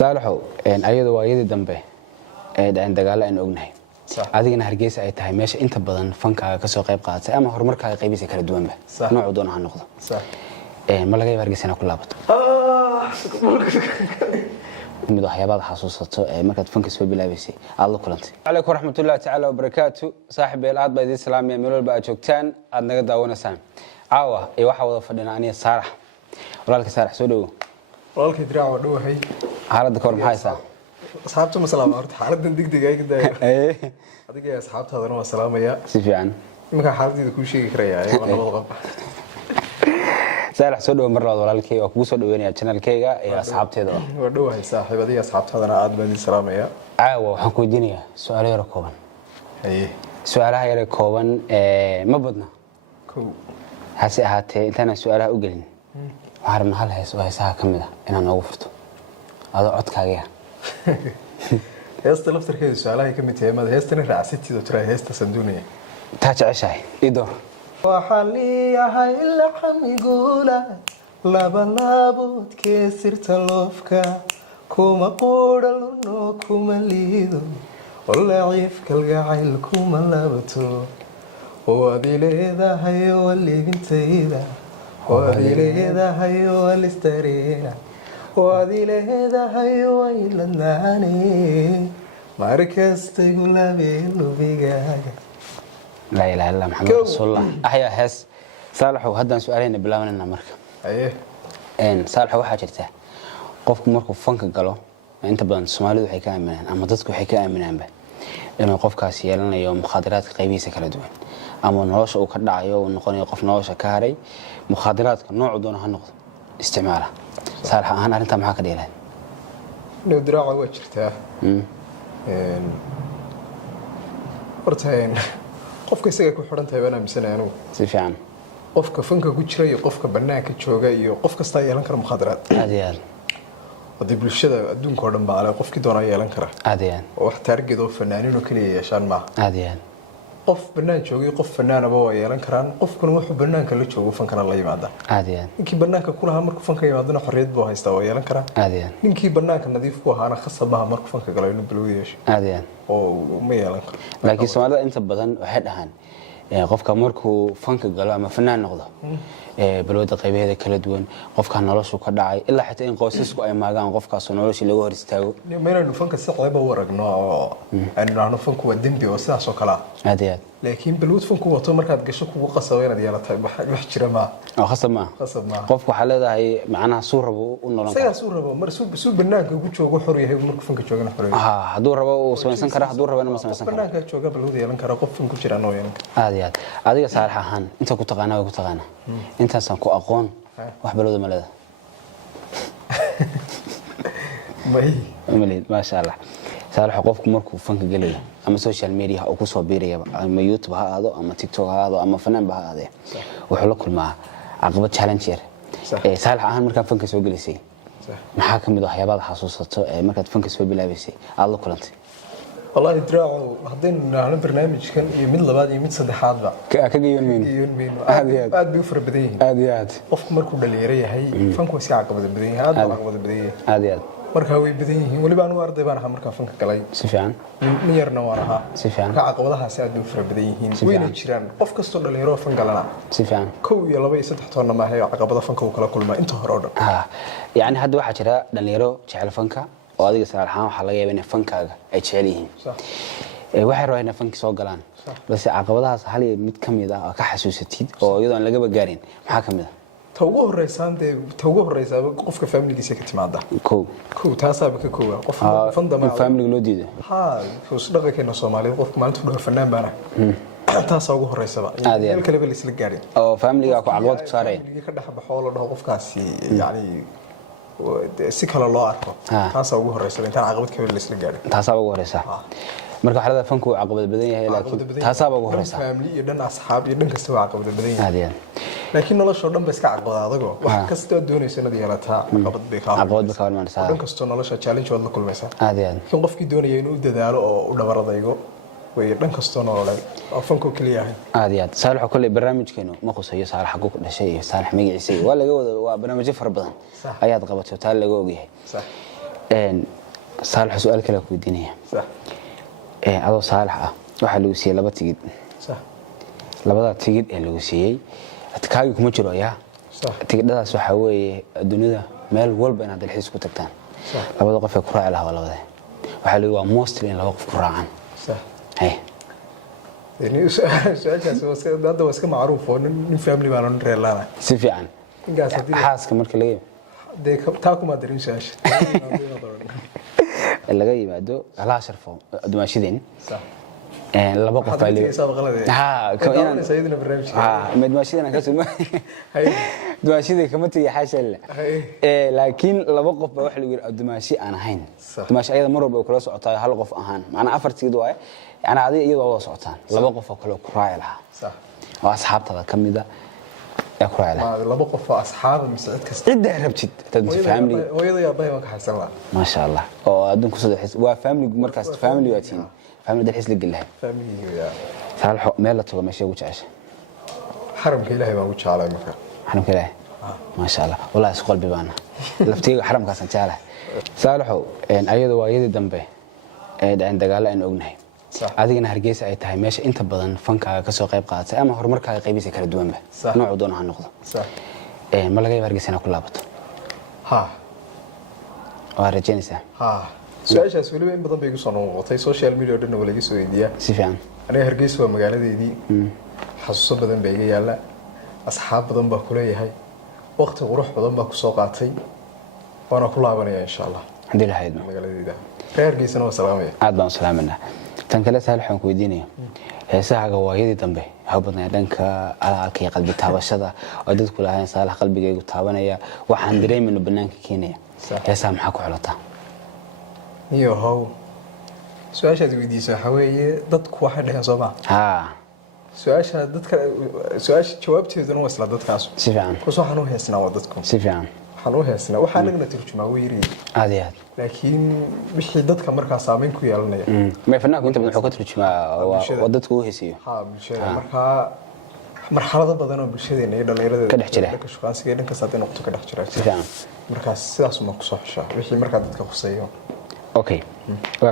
صالحو ayadu waa yadi dambe dhacin dagaal aan ognahay adigana Hargeysa ay tahay meesha inta badan fankaaga ka soo qayb qaadatay ama horumarkaaga qaybiisa kala duwan ba nooc doon ha noqdo ma laga yaab Hargeysa ku laabato mid waxyaabaha xasuusato markaad fanka soo bilaabaysay aad la kulantay alaykum rahmatullahi ta'ala wa barakatuh saaxiibeel aad baad islaamiya meel walba aad joogtaan aad naga daawanaysaan caawa waxa wada fadhina aniga Saarax walaalka Saarax soo dhawo walaalka Diraac waa dhawahay xaaladda kor maxay saa asxaabtu ma salaam horta xaaladdan degdeg ay gadayo adiga asxaabtaadana waa salaamaya si fiican imka xaaladdeeda ku sheegi karaya waa nabad qab Saarax soo dhawo mar labaad walaalkay waa kugu soo dhaweynaya channelkayga ee asxaabteeda waa dhawahay saaxiibadiga asxaabtaadana aad baan salaamaya caawa waxaan ku weydiinayaa su'aalo yar kooban su'aalaha yar kooban ma badna hase ahaatee intaan su'aalaha u gelin waxaan rabnaa hal heesaha kamid ah inaan noogu furto adoo codkaaga heesta laftarkeedu su'aalaha kamid tahay maad heestana raacsiintiisa tira heesta sanduunaya taa jeceshahay ido waxaan leeyahay la xamigula labalaabudkee sirta loofka kuma quudhalno kuma liido walaciif kalgacayl kuma labato waad leedahay walibintayda waad leedahay walistareena waad leedahay wayladnaani markasta gulabeelubigaaga لا إله إلا الله محمد رسول الله أحيا هس صالحو هدان سؤالين بلاونا مركا صالحو waxaa jirta qofku markuu fanka galo inta badan Soomaalidu waxay ka aaminaan ama dadku waxay ka aaminaan inuu qofkaas yeelanayo mukhadaraadka qaybiisa kala duwan ama nolosha uu ka dhacayo uu noqonayo qof nolosha ka haray mukhadaraadka nooc doona ha noqdo isticmaala Saalax ahaan arinta maxaa ka dheelaan inuu diraaca waa jirtaa hortaan qofka isaga ku xiran tahay bana misanay anigu si fiican qofka fanka ku jira iyo qofka banaanka jooga iyo qof kasta yeelan kara mukhadaraad aadiyaan wadii bulshada adduunka oo dhan baa leh qofkii doona yeelan kara aadiyaan wax target oo fanaaniin oo kaliya yeeshaan ma aadiyaan qof banaan joogay qof fanaanaba waa yeelan karaan qofkuna wuxuu banaanka la joogo fankana la yimaada aadiyaan ninkii banaanka ku lahaa markuu fanka yimaadana xorriyad buu haystaa waa yeelan karaa aadiyaan ninkii banaanka nadiif ku ahaana khasab ma markuu fanka galo inuu bilowd yeesho aadiyaan oo ma yeelan karo laakiin Soomaalida inta badan waxay dhahaan qofka markuu fanka galo ama fanaan noqdo balwada qaybaheeda kala duwan qofka noloshu ka dhacay ilaa xitaa in qoysasku ay maagaan qofkaas nolosha lagu hor istaago meelaha fanka si qayb u waragno oo aynu fanku waa dambi oo sidaas oo kala aadiyad laakiin balwad fanku wato markaad gasho kugu qasabo inaad yeelato wax jira ma qasab ma qofku waxa leedahay macnaha suu rabo u nolon kara suu rabo mar suu banaanka ugu joogo xor yahay markuu fanka joogana xor yahay haduu rabo uu samaysan kara haduu rabo ma samaysan kara banaanka jooga balwad yeelan kara qof fanku jira noo yeelan kara aadiyad adiga Saalax ahaan inta ku taqaanaa way ku taqaanaa intaasaan ku aqoon wax balwada ma leedahay ma sha Allah Saalax qofku markuu fanka galayo ama social media uu ku soo biiraya ama YouTube ha aado ama TikTok ha aado ama fanaan ha aado wuxuu la kulmaa caqabad challenge Saalax ahaan markaa fanka soo galisay maxaa kamid ah waxyaabaha xasuusato markaad fanka soo bilaabaysay aad la kulantay والله دراعو هذين نحن برنامج كان يمد لبعض يمد صدحات بقى كجيون مين هاد بيوفر بديه هاد قف مركو دليريه هي فانكو سي عقبه بديه هاد عقبه بديه هاد marka way badiyeen waliba aan arday baan ahaa marka fanka galay si fiican niyarna waan ahaa si fiican ka caqabadahaas aad u fara badan yihiin wayna jiraan qof kasto dhalinyaro fan galana si fiican 1 iyo 2 iyo 3 toonna ma ahay caqabada fanka uu kala kulmaa inta hore oo dhan yani hadda waxa jira dhalinyaro jecel fanka oo adiga Saalax ahaan waxa laga yaabaa in fankaaga ay jecel yihiin waxay rabaan in fanka soo galaan balse caqabadahaas hal mid kamid ah ka xasuusatid oo iyadoo aan laga gaarin maxaa kamid ah توجه الرئيس قف كفاميلي جيسة كتمادة كو تاسع بككوا قف فندم فاميلي لوديده فصدقة كنا صومالي قف ما أنتوا فنان بنا تاسع وجه الرئيس بقى يعني الكلام اللي سلك جاري فاميلي أكو عقبات صارين كده حب حوله ده قف كاسي يعني سكال الله أكبر تاسع وجه الرئيس أنت عقبات كبير اللي سلك جاري تاسع وجه الرئيس marka xalada fanku caqabad badan yahay laakiin taasaaba ugu horeysa family iyo dhan asxaab iyo dhan kasta waa caqabad badan yahay aadiyaan laakiin nolosha dhan ba iska caqabad adago wax kasta doonaysa inaad yeelataa caqabad bay ka marmaysaa dhan kasta nolosha challenge wad la kulmaysaa aadiyaan kin qofkii doonaya inuu dadaalo oo u dhabaradaygo way dhan kasta nololeed oo fanku kaliya yahay aadiyaan Saalax kulli barnaamijkeenu ma qusayo Saalax xaqu ku dhashay Saalax magaciisa waa laga wada waa barnaamijyo far badan ayaad qabato taa laga ogyahay صالح سؤال كلا كودينيا صح adoo saalax ah waxa lagu siiyay 2 tigid صح labada tigid ee lagu siiyay adkaagu kuma jiro yaa صح tigidhadaas waxa weeye dunida meel walba inaad dalxiis ku tagtaan labada qof ee ku raaci lahaa labada waxa lagu waa mostly in laba qof ku raacaan صح hay يعني سؤالkaas hadda waa iska macruuf oo nin family baan on reelana si fiican ingaas hadii xaaska marka laga de taa kuma darin su'aasha laga yimaado ala sharfo dumaashideen صح laba qof ay كمان سيدنا برنامج مدماشيدنا ka soo dumaashida kama tagay xaashalla laakiin laba qof baa wax lagu yiraahdo dumaashi aan ahayn dumaashi ayada mar walba kula socotaa hal qof ahaan macna afar tigid waay ana adiga iyadoo wada socotaan laba qof oo kale ku raaci lahaa صح oo asxaabtada kamida ee ku raaci lahaa laba qof oo asxaab miscid kasta cid rabtid dad family hooyada iyo aabbahay ka xasan la ma sha Allah oo adunku soo xis waa family markaas family waatiin family dalxiis la galahay family ya saalax meel la tago meesha ugu jeceshay حرمك إلهي ما وجه على مكان حرمك إلهي ما شاء الله والله اسقل ببانا لفتيق حرمك أصلا جاله صالحو إن أيضا وايد دمبه عند دجالة إن أغنيه هذه أنا هرجيس أي تهاي ماشي أنت بدن فنك كسوق قيب قاعد أما هرمرك هاي قيبي سكر الدوام به نوع دونها النقطة صح ما لقي هرجيس أنا كلها بط ها وهرجيني سه ها سؤال شاس ولي بين بدن بيجوا صنوع وتي سوشيال ميديا دنا ولا جسوا إنديا سيفان أنا هرجيس هو مجال دي حسوس بدن بيجي يلا أصحاب بدن بكله هاي وقت وروح بدن بكسوق عطي وأنا كلها بني إن شاء الله الحمد لله هيدنا مجال دي ده هرجيس أنا وسلامي عاد بان سلامنا تنكلا سهل حنك ويديني heesaha waayadii dambe waxa badnaa dhanka alaalka qalbi taabashada oo dadku lahayn saalax qalbigaygu taabanaya waxaan dareemayno banaanka keenaya heesaha maxaa ku xulata iyo haw su'aashaad weydiisay waxa weeye dadku waxay dhahan Soomaa su'aasha dadka su'aasha jawaabteeduna waa isla dadkaas si fiican ku soo xanu heesnaa waa dadku si fiican xanu heesnaa waxa nagna turjumaa weeyri aad laakiin wixii dadka markaa saameyn ku yeelanaya ma fanaanku inta badan wuxuu ka turjumaa waa dadku u heesiyo bulshada markaa marxalado badan oo bulshadeena iyo dhalinyarada ka dhex jira ka shaqaansiga dhanka saadeen noqoto ka dhex jira fiican markaas sidaas ma ku soo xishaa wixii markaa dadka khuseeyo okay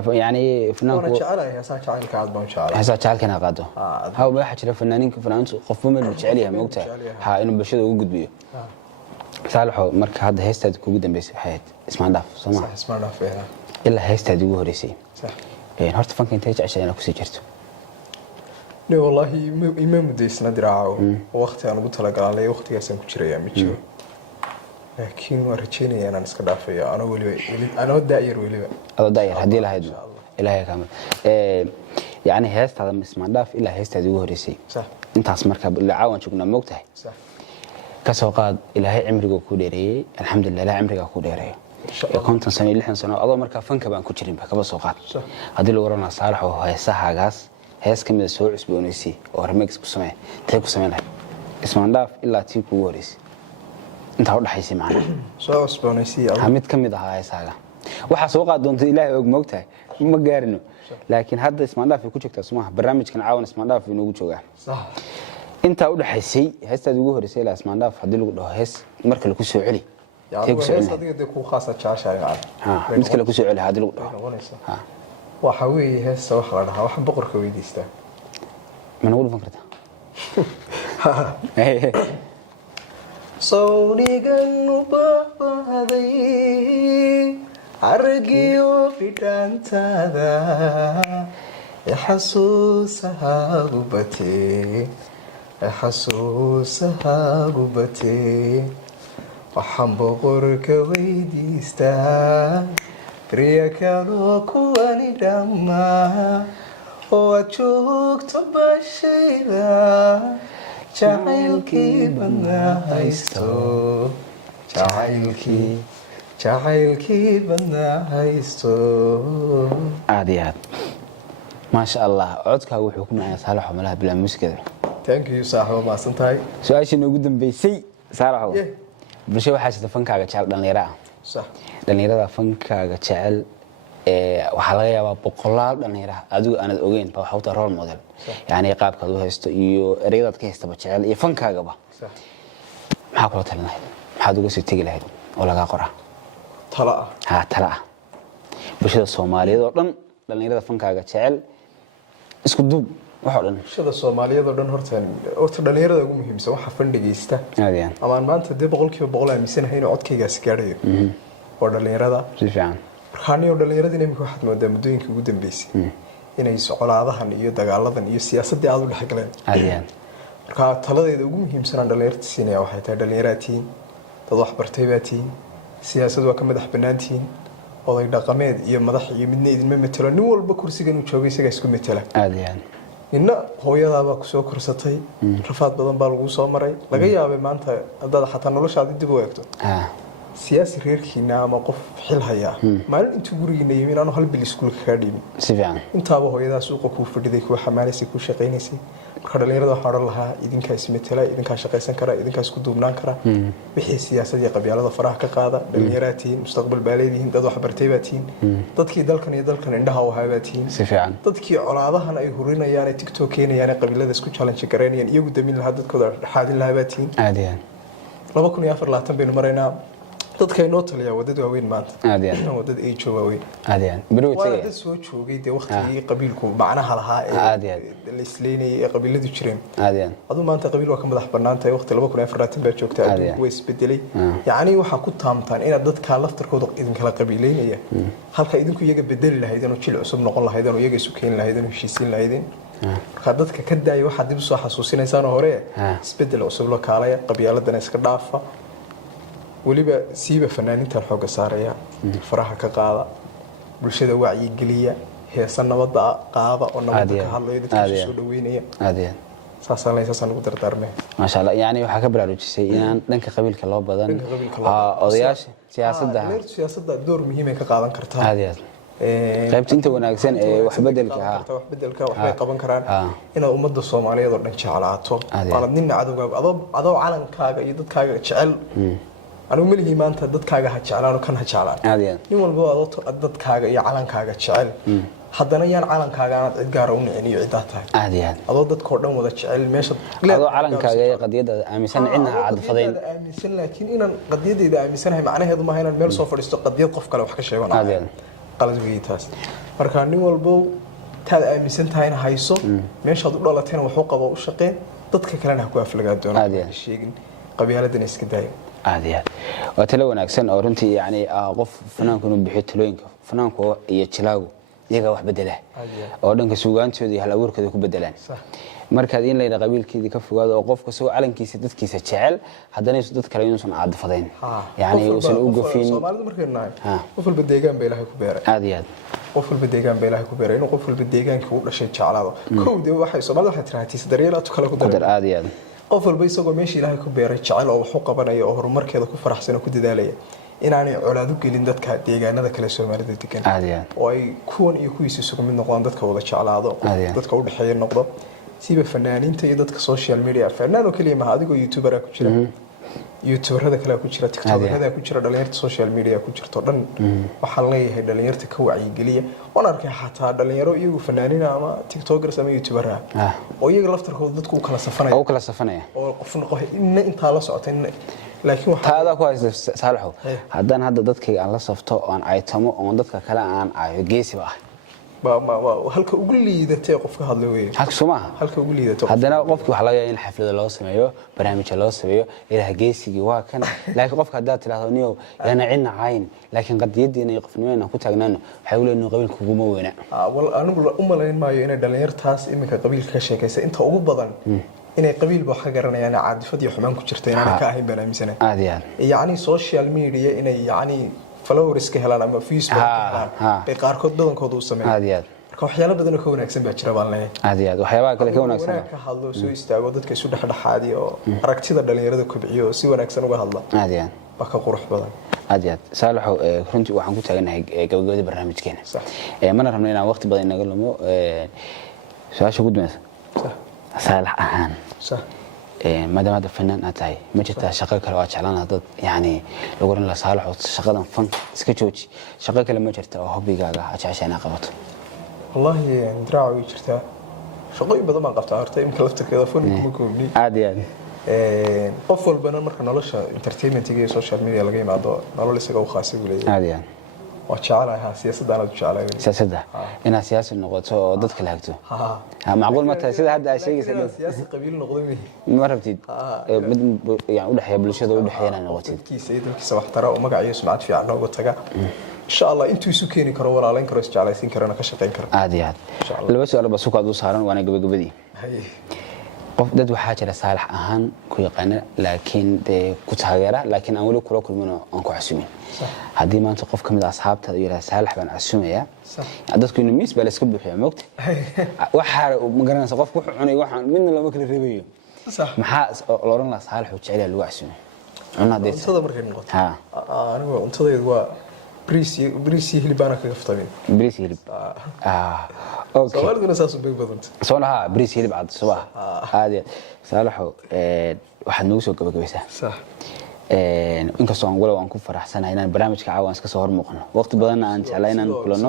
يعني فنانك أنا شعرها يا ساعة شعرك قاعد بون شعرها هسا شعرك أنا قاعده هاو ما حد شاف فنانين قفوا من الشعرية موقتها ها إنه بشدة وجود بيه صالحو مرك هذا هيستاد كوجدا بس حياة اسمع داف صح اسمع داف فيها إلا هيستاد يجوه ريسي صح يعني هرت فانك انتهج عشان أنا كسجرته لا والله إمام مدرس ندرعه وقت أنا قلت لك على وقت جالسين كشرية متشو لكن ورجيني أنا نسكت دافيا أنا ولي أنا الدائر ولي هذا داير هدي له هيد إلهي كامل يعني هيست هذا اسمع داف إلا هيستاد يجوه ريسي صح أنت أسمرك بالعاون شكنا موقتها صح كسوقات إلهي عمرك كوديري الحمد لله لا عمرك كوديري كنت سنة لحن سنة أضل مركب فنك بان كوتشرين بك بسوقات هذه اللي ورانا صالح وهي ساحة غاز هيس كم السوق بونيسي أو رميكس بسمة تيكو سمة اسمه نضاف إلا تيكو وريس أنت هود حيسي معنا سوق بونيسي حميد كم ده هاي ساحة وحسوقات دون إلهي أوج موتها ما قارنه لكن هذا اسمه نضاف في كوتشك تسمعه برنامج كان عاون اسمه نضاف في نوجو جوه صح أنت هود حيسي هيس تدوه رسالة اسمه نضاف هذه اللي هيس مركب اللي كوسو علي يعني هيس هذه دكو خاصة شاشة يعني مسك اللي كوسو علي هذه اللي وحوي هيس وح لها وح بقر كويديسته ما نقول فكرتها صوني جنوبا هذي عرقيو في تانتادا يحسوسها قبتي يحسوسها قبتي وحن بقر كويديسته بريكادو كواني دما وجوكتو بشيدا جعلكي بنا هايستو جعلكي بنا هايستو عاديات ما شاء الله عدك وحو كنا صالح وملها بلا مشكلة ثانك يو صاحب ما سنتاي سؤال شنو قدام بيسي صالح bulsho waxaa jirta fankaaga jecel dhalinyaro صح dhalinyarada fankaaga jecel waxaa laga yaabaa boqolaal dhalinyaro adigu aanad ogeyn ba waxa uu tahay role model yani qaabkaad u haysto iyo ereyadaad ka haystaba jecel iyo fankaagaba صح maxaa kula talinayd maxaad uga soo tagi lahayd oo laga qoraa tala tala bulshada Soomaaliyeed oo dhan dhalinyarada fankaaga jecel isku duub wax oo dhan bulshada Soomaaliyeed oo dhan horta dhalinyarada ugu muhiimsan waxa fan dhageysta ama aan maanta 100% aaminsanahay in codkaygaas gaadhayo oo dhalinyarada si fiican markaaniyo dhalinyarada inay waxaad moodaa muddooyinkii ugu dambeysay inay socolaadahan iyo dagaaladan iyo siyaasadda aad u dhaxgaleen marka taladeeda ugu muhiimsan dhalinyarada siinaya waxay tahay dhalinyaraatiin dad wax bartay baatiin siyaasad waa ka madax banaantiin oday dhaqameed iyo madax iyo midna idinma metelo nin walba kursigan uu joogay isaga isku metela inna hooyadaaba ku soo korsatay rafaad badan baa lagu soo maray laga yaabay maanta hadda xataa noloshaada dib u eegto siyaasi reerkiina ama qof xil haya maalin intuu gurigiina yimid aanu hal bil iskuulka ka dhiibin si fiican intaaba hooyadaa suuqa ku fadhiday ku xamaalaysay ku shaqeynaysay marka dhalinyarada waxaan oran lahaa idinkaa ismetela idinkaa shaqaysan kara idinkaa isku duubnaan kara wixii siyaasad iyo qabyaalada faraha ka qaada dhalinyaraatiin mustaqbal baaleedihiin dad wax bartay baatiin dadkii dalkan iyo dalkan indhaha u ahaa baatiin si fiican dadkii colaadahan ay hurinayaan ee TikTok keenayaan ee qabiilada isku challenge gareynayaan iyagu damin lahaa dadkooda dhaxaadin lahaa baatiin 2024 baynu maraynaa dadka inoo taliya wadada waaweyn maanta wadada ay jooga waaweyn dad soo joogay de waqtigii qabiilku macnaha lahaa ee la isleynayay ee qabiiladu jireen adu maanta qabiil waa ka madax banaantay waqti 2024 baa joogta adduunku way isbedelay yaani waxa ku taamtaan in dadka laftarkooda idin kala qabiileynaya halka idinku iyaga bedeli lahaydeen oo jil cusub noqon lahaydeen oo iyaga isu keen lahaydeen oo heshiisiin lahaydeen marka dadka ka daayay waxa dib soo xasuusinaysaan hore isbedel cusub loo kaalaya qabiiladana iska dhaafa waliba siiba fanaaniinta xooga saaraya faraha ka qaada bulshada wacyi geliya heesa nabada qaada oo nabada ka hadlaya dadka soo dhaweynaya saasan ugu dardaarmay ma sha Allah yaani waxa ka baraarujisay inaan dhanka qabiilka loo badan odayaasha siyaasadda door muhiim ah ka qaadan kartaa qaybtinta wanaagsan ee wax bedelka waxay qaban karaan in ummadda Soomaaliyeed oo dhan jeclaato aan nin cadowga adoo calankaaga iyo dadkaaga jecel anigu malihii maanta dadkaaga ha jeclaan oo kan ha jeclaan nin walba adoo dadkaaga iyo calankaaga jecel haddana yaan calankaaga aad cid gaar ah u nicin iyo cidaa tahay adoo dadkoo dhan wada jecel meesha adoo calankaaga iyo qadiyada aaminsan cidna ha cadfadayn aaminsan laakiin inaan qadiyadeyda aaminsanahay macnaheedu ma aha inaan meel soo fadhiisto qadiyad qof kale wax ka sheego qalad weey taas marka nin walba taad aaminsan tahay in hayso meeshaad u dhalatayna wuxuu qabo u shaqeen dadka kalena ha ku aflagaa doonaan sheegin qabyaaladana iska daay waa talo wanaagsan oo runtii yaani qof fanaanku inuu bixiyo talooyinka fanaanku iyo jilaagu iyaga wax bedela oo dhanka suugaantooda iyo hal abuurkooda ku bedelaan marka in la yiraahdo qabiilkeedii ka fogaado oo qofka soo calankiisa dadkiisa jecel haddana dad kale inuusan caadfadayn yaani uusan u gofin Soomaalidu markay nahay qof walba deegaan bay Ilaahay ku beeray qof walba deegaan bay Ilaahay ku beeray inuu qof walba deegaanka u dhashay jeclaado koowdii waxay Soomaalidu waxay tiraahdaa daryeelaad kale ku daray qof walba isagoo meeshii Ilaahay ku beeray jecel oo wuxuu qabanayo oo horumarkeeda ku faraxsan oo ku dadaalaya inaanay colaad u gelin dadka deegaanada kale Soomaalida degan oo ay kuwan iyo kuwiisa isugu mid noqdaan dadka wada jeclaado dadka u dhaxeeya noqdo siba fanaaniinta iyo dadka social media fanaano kaliya ma adigoo YouTuber ku jira YouTuberada kale ku jira TikTokerada ku jira dhalinyarada social media ku jirto dhan waxaan leeyahay dhalinyarta ka wacyi geliya waan arkay xataa dhalinyaro iyagu fanaaniina ama TikTokers ama YouTubera oo iyaga laftarkooda dadku kala safanaya oo qofna qof inta la socotay laakiin waxa taada ku haysta Saalaxo haddaan hadda dadkayga aan la safto oo aan aytamo oo dadka kale aan aayo geesiba halka ugu liidatay qofka hadlay weey halka ugu liidatay haddana qofku waxa laga yaabaa in xaflada loo sameeyo barnaamij loo sameeyo ilaa geesigii waa kan laakiin qofka hadda tiraahdo niyow yana cidna cayn laakiin qadiyadiina iyo qofnimadana ku taagnaano waxay u leeyihiin qabiilku ugu weena wal anigu u malayn maayo inay dhalinyartaas iminka qabiilka ka sheekaysa inta ugu badan inay qabiil wax ka garanayaan caadifad iyo xumaan ku jirta inaan ka ahayn barnaamijsana yaani social media inay yaani followers ka helaan ama Facebook bay qaarkood badankoodu sameeyaan marka waxyaalo badan oo ka wanaagsan baa jira baan leeyahay waxyaabaha kale ka wanaagsan ka hadlo soo istaago dadka isu dhaxdhaxaadiyo aragtida dhalinyarada kobciyo si wanaagsan uga hadla baa ka qurux badan Saalaxo runtii waxaan ku taaganahay gabagabada barnaamijkeena mana rabno inaan waqti badan inaga lumo su'aasha ugu dambaysa Saalax ahaan maadaama aad fanaan aad tahay ma jirtaa shaqo kale oo jeclaan dad yaani lagu oran la Saalaxo shaqadan fan iska jooji shaqo kale ma jirtaa oo hobbigaaga aad jeceshahay qabato wallahi indraawi jirtaa shaqooyin badan baan qabtaa horta imka laftirkeeda fan kuma koobni qof walbana marka nolosha entertainment iyo social media laga yimaado nolol isaga u khaas u leeyahay وجعلها سياسة أنا وجعلها سياسة إنها سياسة النقطة ودتك لهجتو معقول ما تسيد هذا الشيء سياسة قبيل نقدمه ما ربتي يعني ولا حياة بالشدة ولا حياة نقطة كي سيد كي ترى وما قاعد يسمع في عنه وتجا إن شاء الله أنتوا يسوكيني كرو ولا لين كروس جعلها سين كرنا كشقين كر عادي عاد اللي بس أنا بسوق عدو صارن وأنا قبدي qof dad waxaa jira saalax ahaan ku yaqaan laakiin ku taageera laakiin aan wali kula kulmino aan ku xasuumin hadii maanta qof kamid asxaabta uu yiraahdo saalax baan xasuumaya dadku inuu miis baa la iska buuxiyo moogta waxa ma garanaysa qofku wuxuu cunay waxaan midna lama kala reebayo maxaa looran la saalax uu jecel lagu xasuumin cunada cuntada markay noqoto anigu cuntadeedu waa بريسي هلي بانا كفتامين بريسي هلي اوكي سؤال دون اساس بين بدنت سؤالها بريسي هلي بعد صباح هذه صالحو waxaad nagu soo gabagabaysaa sax inkastoo aan walaal aan ku faraxsanahay inaan barnaamijka caawan iska soo hormuuqno waqti badan aan jeclaa inaan kulano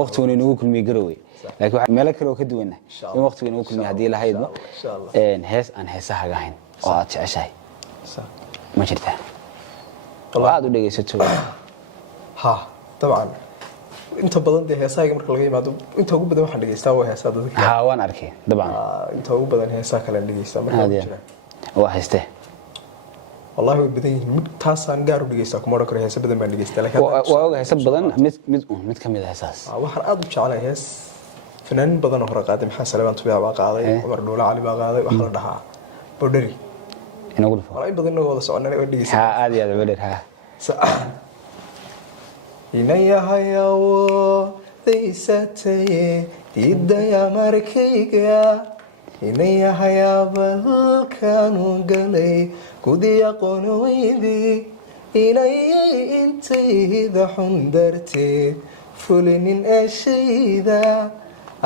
waqtigu inagu kulmi garowe laakiin waxa meel kale oo ka duwan in waqtigu inagu kulmi hadii la haydo hees aan heesaha gahayn oo aad jeceshahay sax ma jirtaa waad u dhageysato ها طبعا انت بدن دي هيساga marka laga yimaado inta ugu badan waxaan dhageystaa waa heesaa dadka ha waan arkay dabcan inta ugu badan heesaa kala dhageystaa marka jira waa heeste wallahi way badan yihiin taasaan gaar u dhageystaa kuma oran karo heesa badan baan dhageystaa laakiin waa oga heesa badan mid kamid ah heesaas waxaan aad u jecelahay hees fanaanin badan oo hore qaaday maxaa Salmaan Tubiya baa qaaday Umar Dhuula Ali baa qaaday waxa la dhahaa Bodari inagu dhufo wallahi badan oo wada soconay oo dhageystaa ha aad iyo aad Bodari ha inayahayawo daysataye diidaya markayga inayahayabalkanu galay gudiya qonoweydii inayay intayda xun darteed fulinin eeshayda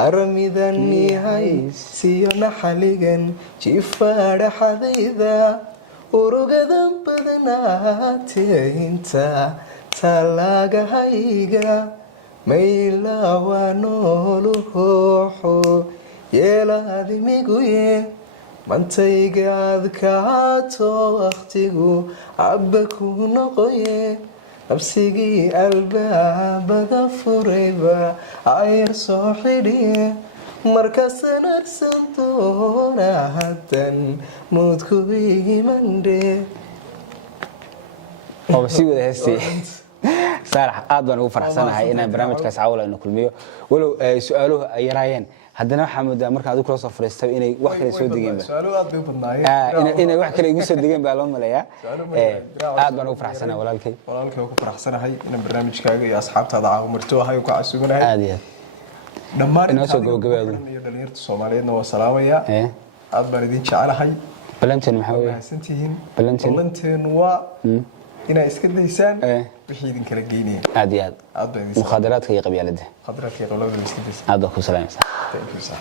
aramidan yahay siyo naxaligan jifaadhaxadayda urugadan badnaatee inta talagahayga maylawa nooluhooxo yeelaadimigoye mantaygaad kaato wakhtigu cabba ku noqoye nabsigii albaabada furayba ayar soo xidhiye markaasaan arsan doona haddan moodku imandhee oo si wada heestay saalax aad baan ugu faraxsanahay inaan barnaamijkaas caawila inuu kulmiyo walow su'aaluhu ay yaraayeen haddana waxaa moodaa marka adigu kula soo fariistay inay wax kale soo degeen su'aaluhu aad bay u badnaayeen inay wax kale igu soo degeen baa loo maleeyaa aad baan ugu faraxsanahay walaalkay ugu faraxsanahay inaan barnaamijkaaga iyo asxaabtaada caawimarto ahay ku casuubanahay aad iyo dhammaan inoo soo gabagabaado iyo dhalinyarta Soomaaliyeedna waa salaamaya aad baan idin jecelahay balanteen maxaa weeye mahadsantihiin balanteen waa inay iska daysaan wixii idin kala geynaya aad iyo aad baan mukhadaraadka iyo qabyaaladda mukhadaraadka iyo qabyaaladda iska daysaan aad ku salaamaysaa thank you sir